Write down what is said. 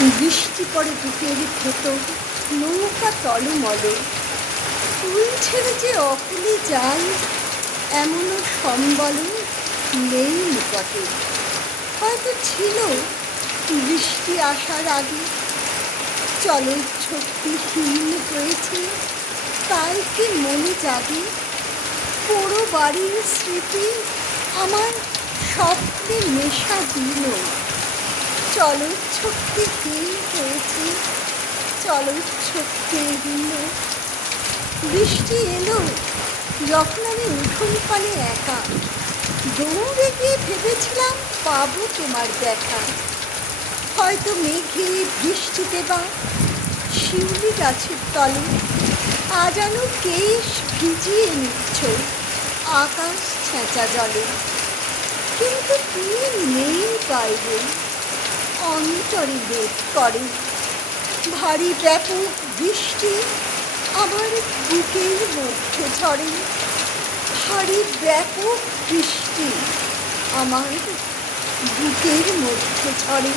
বৃষ্টি পড়ে বুকের ভেতর, নৌকা টলমলে। কুল ছেড়ে যে অকুলে যাই, এমনও সম্বল নেই নিকটে। হয়তো ছিল বৃষ্টি আসার আগে, চলচ্ছক্তিহীন হয়েছে, তাই কি মনে জাগে? পোড়ো বাড়ির স্মৃতি আমার স্বপ্নে নেশা দিল। চলচ্ছক্তিহীন হয়েছে, চলচ্ছক্তিহীন। বৃষ্টি এলো যখন আমি উঠোন পানে একা, দৌড়ে গিয়ে ভেবেছিলাম পাবো তোমার দেখা। হয়তো মেঘে বৃষ্টিতে বা শিউলি গাছের তলে আজানো কেশ ভিজিয়ে নিচ্ছ আকাশ ছেঁচা জলে। কিন্তু তুমি নেই বাইরে, অন্তরে বেদ করে ভারী ব্যাপক বৃষ্টি আমার বুকের মধ্যে ঝরে। ভারী ব্যাপক বৃষ্টি আমার বুকের মধ্যে ঝরে।